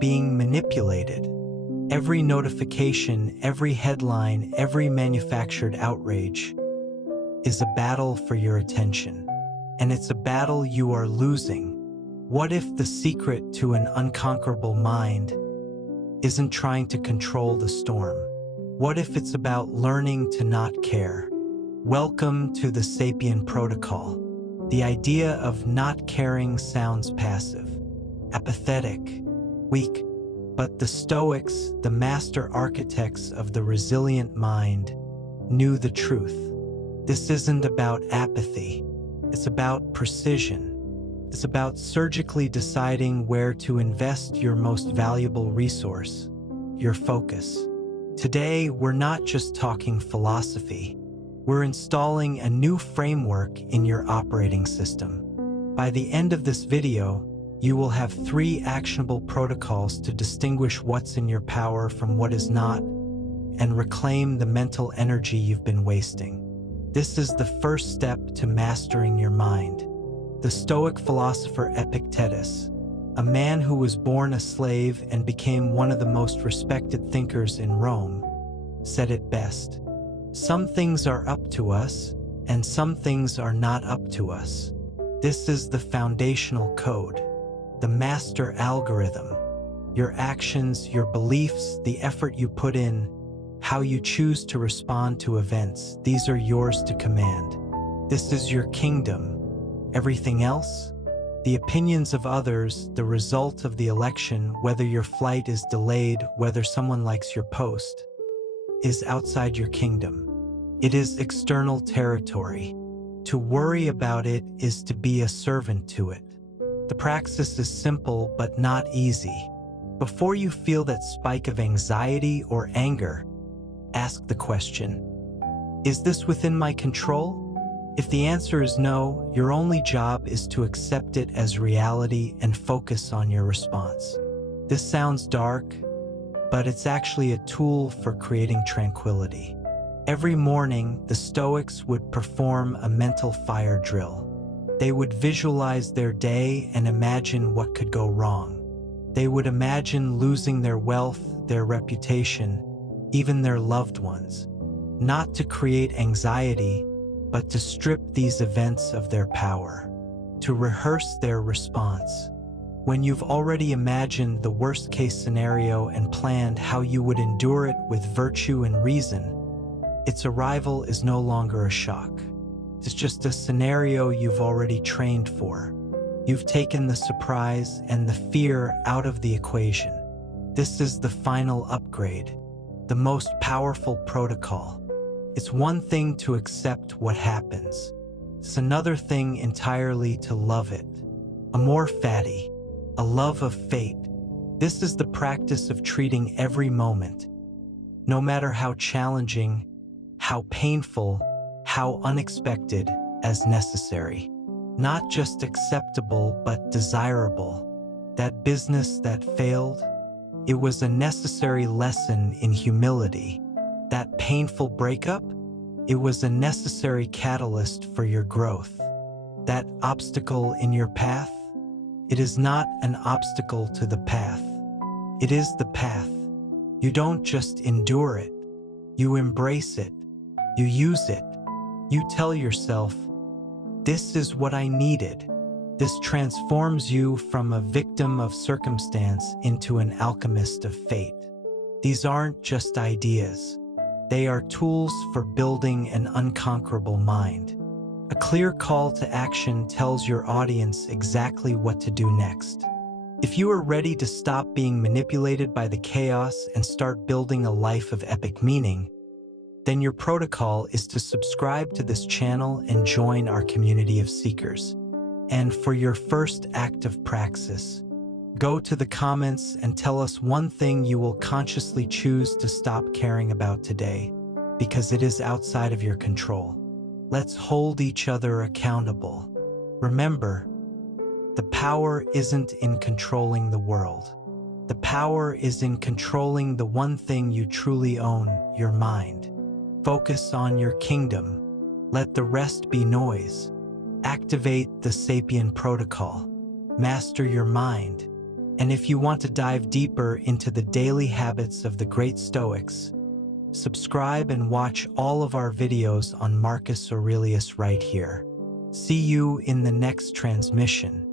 being manipulated. Every notification, every headline, every manufactured outrage is a battle for your attention. And it's a battle you are losing. What if the secret to an unconquerable mind isn't trying to control the storm? What if it's about learning to not care? Welcome to the Sapien Protocol. The idea of not caring sounds passive, apathetic, weak. But the Stoics, the master architects of the resilient mind, knew the truth. This isn't about apathy. It's about precision. It's about surgically deciding where to invest your most valuable resource, your focus. Today, we're not just talking philosophy. We're installing a new framework in your operating system. By the end of this video, you will have 3 actionable protocols to distinguish what's in your power from what is not, and reclaim the mental energy you've been wasting. This is the first step to mastering your mind. The Stoic philosopher Epictetus, a man who was born a slave and became one of the most respected thinkers in Rome, said it best. Some things are up to us, and some things are not up to us. This is the foundational code. The master algorithm. Your actions, your beliefs, the effort you put in, how you choose to respond to events, these are yours to command. This is your kingdom. Everything else, the opinions of others, the result of the election, whether your flight is delayed, whether someone likes your post, is outside your kingdom. It is external territory. To worry about it is to be a servant to it. The praxis is simple but not easy. Before you feel that spike of anxiety or anger, ask the question, is this within my control? If the answer is no, your only job is to accept it as reality and focus on your response. This sounds dark, but it's actually a tool for creating tranquility. Every morning, the Stoics would perform a mental fire drill. They would visualize their day and imagine what could go wrong. They would imagine losing their wealth, their reputation, even their loved ones. Not to create anxiety, but to strip these events of their power. To rehearse their response. When you've already imagined the worst-case scenario and planned how you would endure it with virtue and reason, its arrival is no longer a shock. It's just a scenario you've already trained for. You've taken the surprise and the fear out of the equation. This is the final upgrade, the most powerful protocol. It's one thing to accept what happens. It's another thing entirely to love it. Amor fati, a love of fate. This is the practice of treating every moment, no matter how challenging, how painful, how unexpected, as necessary. Not just acceptable, but desirable. That business that failed, it was a necessary lesson in humility. That painful breakup, it was a necessary catalyst for your growth. That obstacle in your path, it is not an obstacle to the path. It is the path. You don't just endure it, you embrace it, you use it. You tell yourself, this is what I needed. This transforms you from a victim of circumstance into an alchemist of fate. These aren't just ideas. They are tools for building an unconquerable mind. A clear call to action tells your audience exactly what to do next. If you are ready to stop being manipulated by the chaos and start building a life of epic meaning, then your protocol is to subscribe to this channel and join our community of seekers. And for your first act of praxis, go to the comments and tell us one thing you will consciously choose to stop caring about today, because it is outside of your control. Let's hold each other accountable. Remember, the power isn't in controlling the world. The power is in controlling the one thing you truly own, your mind. Focus on your kingdom. Let the rest be noise. Activate the Sapien Protocol. Master your mind. And if you want to dive deeper into the daily habits of the great Stoics, subscribe and watch all of our videos on Marcus Aurelius right here. See you in the next transmission.